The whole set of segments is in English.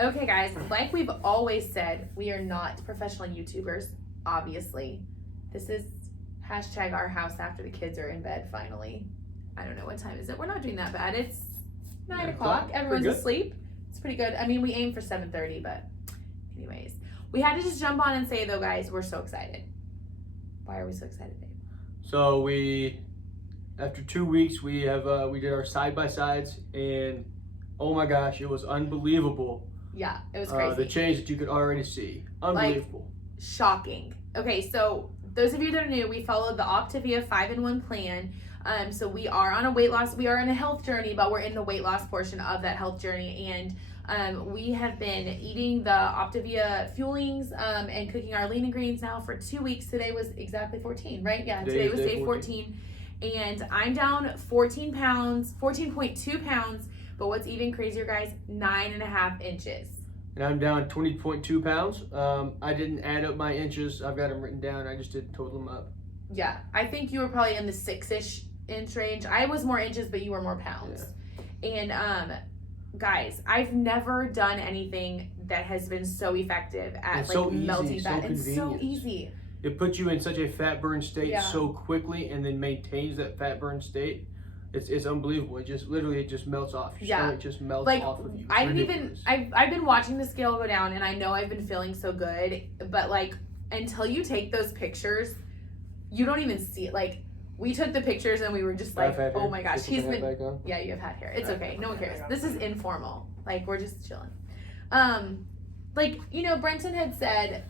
Okay, guys, like we've always said, we are not professional YouTubers, obviously. This is hashtag our house after the kids are in bed, finally. I don't know what time is it. We're not doing that bad. It's 9 o'clock. Everyone's asleep. It's pretty good. I mean, we aim for 7:30, but anyways. We had to just jump on and say, though, guys, we're so excited. Why are we so excited, babe? So after 2 weeks, we did our side-by-sides, and oh my gosh, it was unbelievable. Yeah, it was crazy. The change that you could already see. Unbelievable. Like, shocking. Okay, so those of you that are new, we followed the Optavia 5-in-1 plan. So we are on a weight loss, we are in a health journey, but we're in the weight loss portion of that health journey. And we have been eating the Optavia fuelings and cooking our lean and greens now for 2 weeks. Today was exactly 14, right? Yeah, today was day 14. And I'm down 14 pounds, 14.2 pounds. But what's even crazier, guys, 9.5 inches. And I'm down 20.2 pounds. I didn't add up my inches. I've got them written down. I just didn't total them up. Yeah, I think you were probably in the 6-ish inch range. I was more inches, but you were more pounds. Yeah. And guys, I've never done anything that has been so effective at it's like so melting easy, fat. so It's so easy. It puts you in such a fat burn state so quickly, and then maintains that fat burn state. It's unbelievable. It just melts off. Your stomach just melts off of you. I've been watching the scale go down, and I know I've been feeling so good, but like until you take those pictures, you don't even see it. Like we took the pictures and we were just like, oh my gosh, he's been. Yeah, you have hat hair. It's okay. No one cares. This is informal. Like we're just chilling. Like Brenton had said.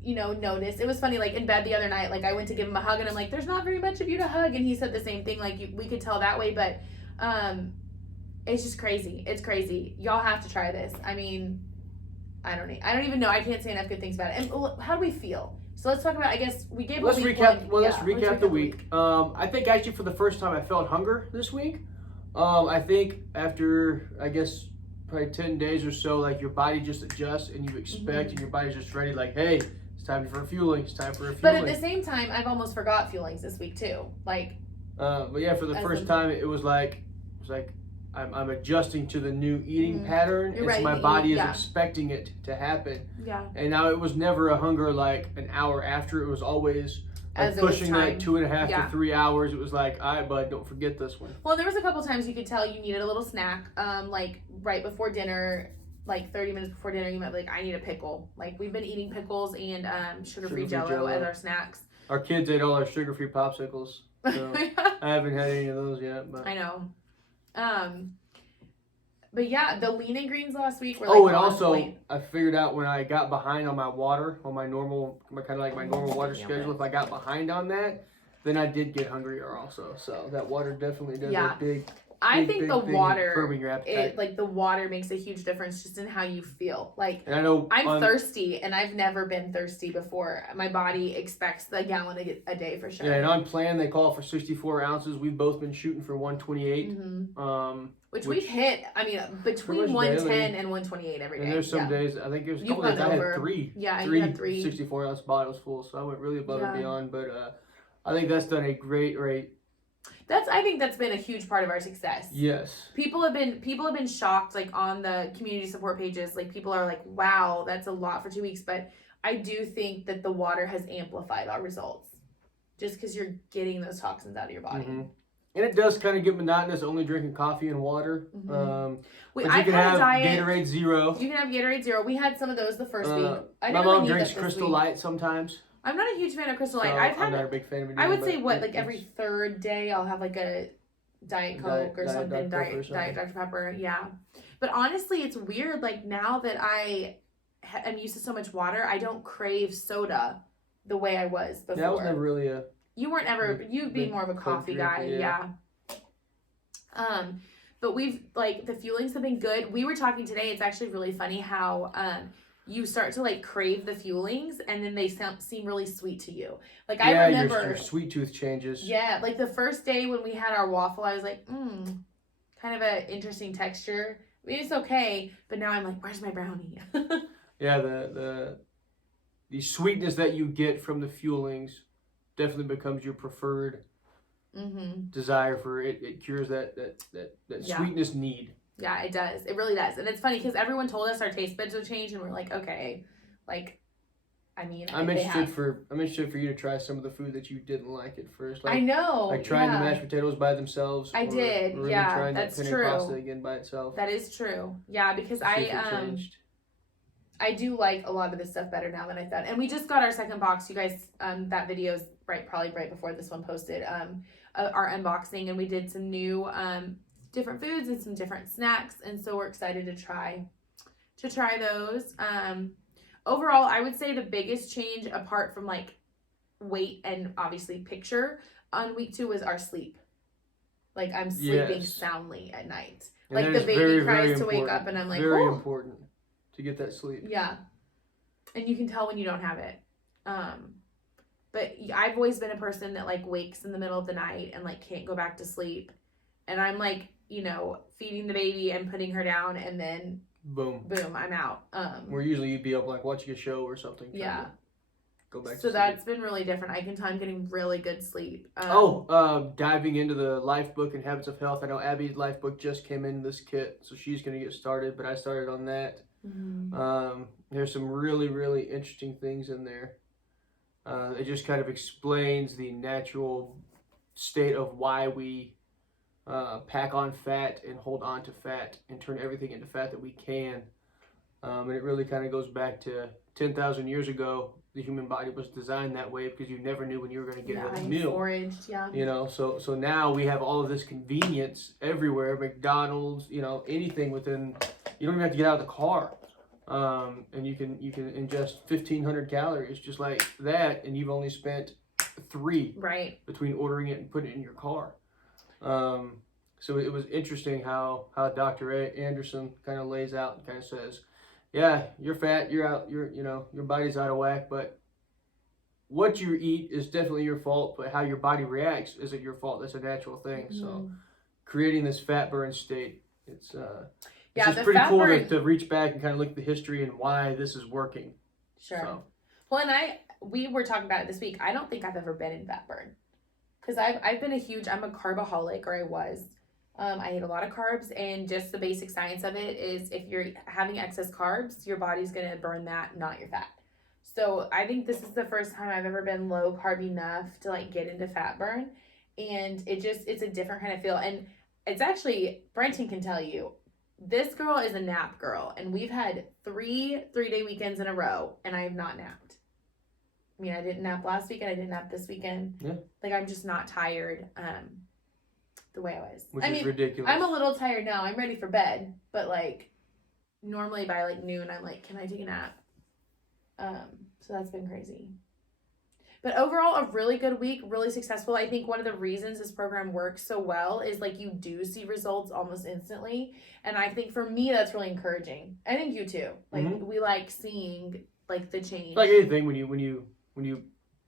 Noticed. It was funny, like in bed the other night, like I went to give him a hug and I'm like, there's not very much of you to hug. And he said the same thing, like we could tell that way, but it's just crazy. It's crazy. Y'all have to try this. I mean, I don't even know. I can't say enough good things about it. And how do we feel? So let's talk about, I guess we gave let's recap the week. I think actually for the first time I felt hunger this week. I think after, I guess, probably 10 days or so, like your body just adjusts and you expect and your body's just ready, like, hey, it's time for fueling. It's time for a fueling. But at the same time, I've almost forgot fuelings this week too. Like, but yeah, for the first time, it was like I'm adjusting to the new eating pattern, and so my body is expecting it to happen. Yeah. And now it was never a hunger like an hour after. It was always like pushing that 2.5 to 3 hours. It was like, all right, bud, don't forget this one. Well, there was a couple times you could tell you needed a little snack, like right before dinner. Like 30 minutes before dinner, you might be like, I need a pickle. Like we've been eating pickles and sugar-free Jello as our snacks. Our kids ate all our sugar-free popsicles. So I haven't had any of those yet. But I know. But yeah, the lean and greens last week were like and also I figured out when I got behind on my water, on my normal water schedule, if I got behind on that, then I did get hungrier also. So that water definitely does a big I think the water, curbing your appetite. The water makes a huge difference just in how you feel. Like, and I know I'm thirsty, and I've never been thirsty before. My body expects a gallon a day for sure. Yeah, and on plan, they call for 64 ounces. We've both been shooting for 128. Which we've hit, I mean, between 110 and 128 every day. And there's some days, I think there's a couple days I had three. Yeah, you had three 64-ounce bottles full, so I went really above and beyond. But I think that's done a great rate. I think that's been a huge part of our success. Yes. People have been shocked, like on the community support pages. Like people are like, wow, that's a lot for 2 weeks. But I do think that the water has amplified our results. Just because you're getting those toxins out of your body. And it does kind of get monotonous only drinking coffee and water. But you can have Gatorade Zero. You can have Gatorade Zero. We had some of those the first week. My mom drinks Crystal Light sometimes. I'm not a huge fan of Crystal Light. I'm not a big fan of it. I would say like every third day I'll have like a Diet Coke or something, Diet Dr. Pepper. Yeah. But honestly, it's weird. Like now that I am used to so much water, I don't crave soda the way I was before. Yeah, I was never really a... You weren't ever... You'd be more of a coffee guy. Yeah. But we've, like, the fuelings have been good. We were talking today, it's actually really funny how... you start to like crave the fuelings and then they seem really sweet to you. Like I remember your sweet tooth changes. Yeah, like the first day when we had our waffle, I was like, kind of an interesting texture. I mean, it's okay, but now I'm like, where's my brownie? Yeah, the sweetness that you get from the fuelings definitely becomes your preferred desire for it. It cures that sweetness need. Yeah, it does. It really does. And it's funny because everyone told us our taste buds would change, and we're like, okay, like, I mean, I'm interested for you to try some of the food that you didn't like at first. Like, I know. Like trying the mashed potatoes by themselves. I did. Or yeah, trying that's that penne true. pasta again by itself. That is true. Yeah, because I do like a lot of this stuff better now than I thought. And we just got our second box. You guys, that video's probably right before this one posted. Our unboxing, and we did some new different foods and some different snacks, and so we're excited to try those. Overall, I would say the biggest change, apart from like weight and obviously picture, on week 2 was our sleep. Like, I'm sleeping soundly at night. And like the baby cries to wake up, and I'm like, very important to get that sleep. Yeah, and you can tell when you don't have it. But I've always been a person that like wakes in the middle of the night and like can't go back to sleep, and I'm like, you know, feeding the baby and putting her down, and then boom, I'm out. Where usually you'd be up like watching a show or something. Yeah. Go back. So that's been really different. I can tell I'm getting really good sleep. Diving into the life book and habits of health. I know Abby's life book just came in this kit, so she's gonna get started. But I started on that. Mm-hmm. There's some really, really interesting things in there. It just kind of explains the natural state of why we pack on fat and hold on to fat and turn everything into fat that we can. And it really kind of goes back to 10,000 years ago. The human body was designed that way because you never knew when you were going to get a meal. Foraged, yeah. You know, so now we have all of this convenience everywhere. McDonald's, you know, anything within. You don't even have to get out of the car, and you can ingest 1,500 calories just like that, and you've only spent 3 between ordering it and putting it in your car. So it was interesting how Dr. Anderson kind of lays out and kind of says, yeah, you're fat, you're out, your body's out of whack, but what you eat is definitely your fault, but how your body reacts isn't your fault. That's a natural thing. Mm-hmm. So creating this fat burn state, it's just pretty cool to reach back and kind of look at the history and why this is working. Sure. So. Well, and we were talking about it this week. I don't think I've ever been in fat burn because I've been I'm a carbaholic, or I was. I ate a lot of carbs, and just the basic science of it is if you're having excess carbs, your body's going to burn that, not your fat. So I think this is the first time I've ever been low carb enough to like get into fat burn. And it's a different kind of feel. And it's actually, Brenton can tell you, this girl is a nap girl, and we've had 3-day weekends in a row, and I have not napped. I mean, I didn't nap last weekend. I didn't nap this weekend. Yeah. Like, I'm just not tired. The way I was. Which is ridiculous. I'm a little tired now. I'm ready for bed, but like normally by like noon I'm like, can I take a nap? So that's been crazy. But overall, a really good week, really successful. I think one of the reasons this program works so well is like you do see results almost instantly, and I think for me that's really encouraging. I think you too. Like we like seeing like the change. Like anything, when you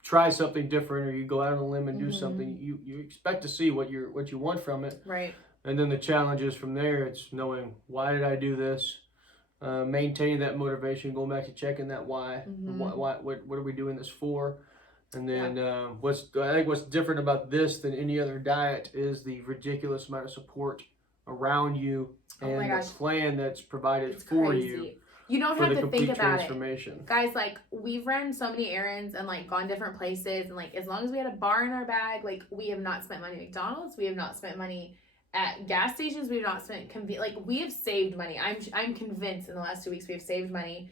try something different, or you go out on a limb and do something, you expect to see what you want from it. Right. And then the challenge is from there, it's knowing, why did I do this? Maintaining that motivation, going back to checking that why. What are we doing this for? And then I think what's different about this than any other diet is the ridiculous amount of support around you and the plan that's provided for you. You don't have to think about it. Guys, like, we've run so many errands and, like, gone different places. And, like, as long as we had a bar in our bag, like, we have not spent money at McDonald's. We have not spent money at gas stations. We have not spent, we have saved money. I'm convinced in the last 2 weeks we have saved money.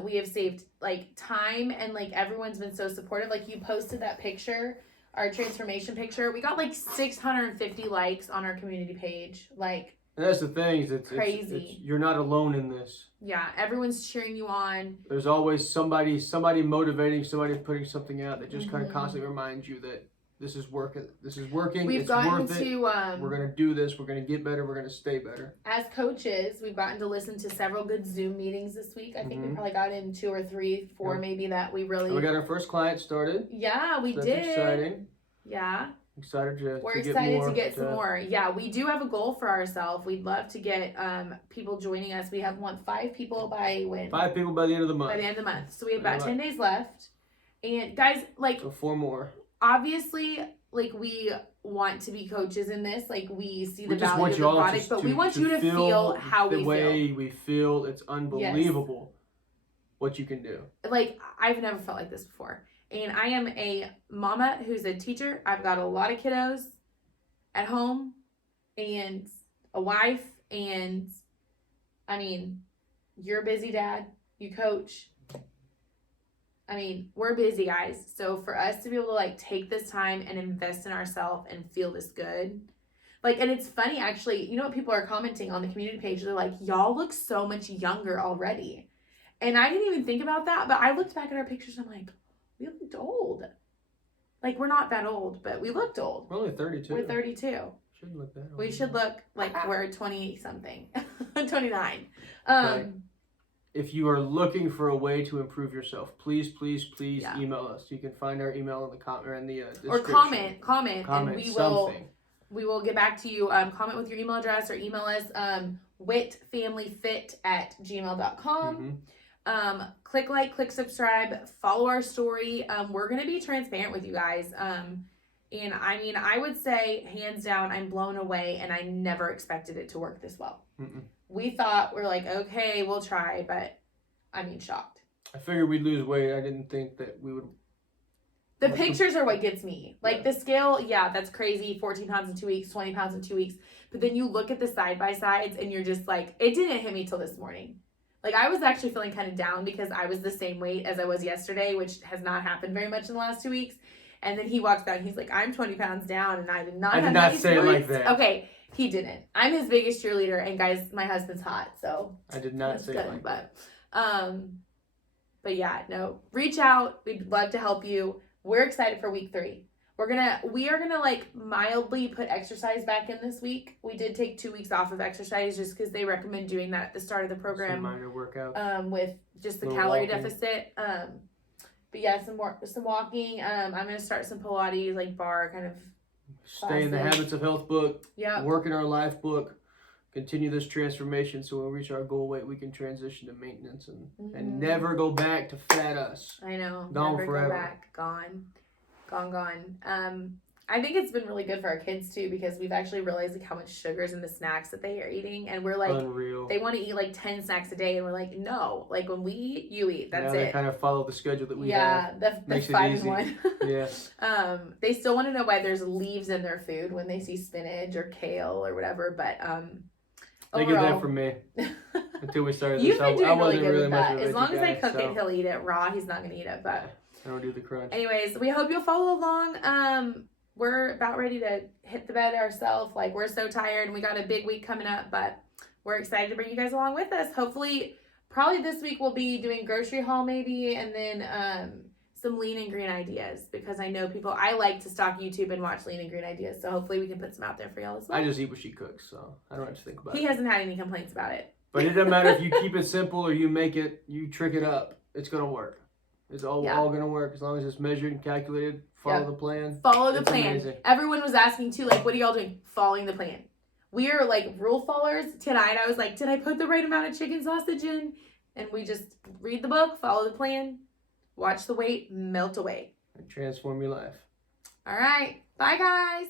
We have saved, like, time. And, like, everyone's been so supportive. Like, you posted that picture, our transformation picture. We got, like, 650 likes on our community page. Like... And that's the thing, it's crazy. You're not alone in this. Yeah, everyone's cheering you on. There's always somebody motivating, somebody putting something out that just kind of constantly reminds you that this is working. It's worth it. We're going to do this. We're going to get better. We're going to stay better. As coaches, we've gotten to listen to several good Zoom meetings this week. I think we probably got in 2 or 3, 4 maybe that we really... And we got our first client started. Yeah, we did. That's exciting. Yeah. We're excited to get some more. Yeah, we do have a goal for ourselves. We'd love to get people joining us. We want 5 people by when? 5 people by the end of the month. By the end of the month. So we have about 10 days left. And guys, like... So 4 more. Obviously, like we want to be coaches in this. Like we see the We just value want of the y'all product, but we want you to feel how we the feel. way we feel. It's unbelievable what you can do. Like I've never felt like this before. And I am a mama who's a teacher. I've got a lot of kiddos at home and a wife. And I mean, you're a busy dad. You coach. I mean, we're busy, guys. So for us to be able to like take this time and invest in ourselves and feel this good. Like, and it's funny actually, you know what people are commenting on the community page? They're like, y'all look so much younger already. And I didn't even think about that, but I looked back at our pictures and I'm like, we looked old. Like, we're not that old, but we looked old. We're only 32. We're 32. Shouldn't look that old. We should look like we're 20-something. 29. If you are looking for a way to improve yourself, please email us. You can find our email in the description. Or comment, and we something. will get back to you. Comment with your email address or email us whitfamilyfit@gmail.com. Click like, click subscribe, follow our story. We're gonna be transparent with you guys. And I mean, I would say hands down, I'm blown away, and I never expected it to work this well. We thought we're like, okay, we'll try, but I mean, shocked. I figured we'd lose weight. I didn't think that we would. The pictures are what gets me. Like the scale, yeah, that's crazy. 14 pounds in 2 weeks, 20 pounds in 2 weeks. But then you look at the side by sides and you're just like, it didn't hit me till this morning. Like I was actually feeling kind of down because I was the same weight as I was yesterday, which has not happened very much in the last 2 weeks. And then he walks down, he's like, I'm 20 pounds down, and I did not say it like that. Okay, he didn't. I'm his biggest cheerleader, and guys, my husband's hot, so I did not say it like that. But yeah, no, reach out. We'd love to help you. We're excited for week 3. We are gonna like mildly put exercise back in this week. We did take 2 weeks off of exercise just because they recommend doing that at the start of the program. Some minor workout. With just the calorie deficit. But yeah, some walking. I'm gonna start some Pilates, like bar kind of. Stay in the Habits of Health book. Yeah. Work in our life book. Continue this transformation so when we reach our goal weight, we can transition to maintenance and never go back to fat us. I know. Gone never forever. Go back. Gone. I think it's been really good for our kids too because we've actually realized like how much sugar's in the snacks that they are eating, and we're like, unreal. They want to eat like 10 snacks a day, and we're like, no, like when we eat, you eat. That's it. They kind of follow the schedule that we have. Yeah, the 5 in 1. Yeah. They still want to know why there's leaves in their food when they see spinach or kale or whatever, but they get that from me. Until we started this, You've been doing really good with that. As long as I cook it, he'll eat it raw. He's not gonna eat it, but. I don't do the crunch. Anyways, we hope you'll follow along. We're about ready to hit the bed ourselves. Like, we're so tired, and we got a big week coming up, but we're excited to bring you guys along with us. Hopefully, probably this week we'll be doing grocery haul maybe, and then some lean and green ideas, because I know I like to stalk YouTube and watch lean and green ideas, so hopefully we can put some out there for y'all as well. I just eat what she cooks, so I don't have to think about it. He hasn't had any complaints about it. But it doesn't matter if you keep it simple or you trick it up. It's going to work. It's all going to work as long as it's measured and calculated. Follow the plan. Follow the plan. Amazing. Everyone was asking too, like, what are y'all doing? Following the plan. We are like rule followers. Tonight I was like, did I put the right amount of chicken sausage in? And we just read the book, follow the plan, watch the weight melt away. And transform your life. All right. Bye, guys.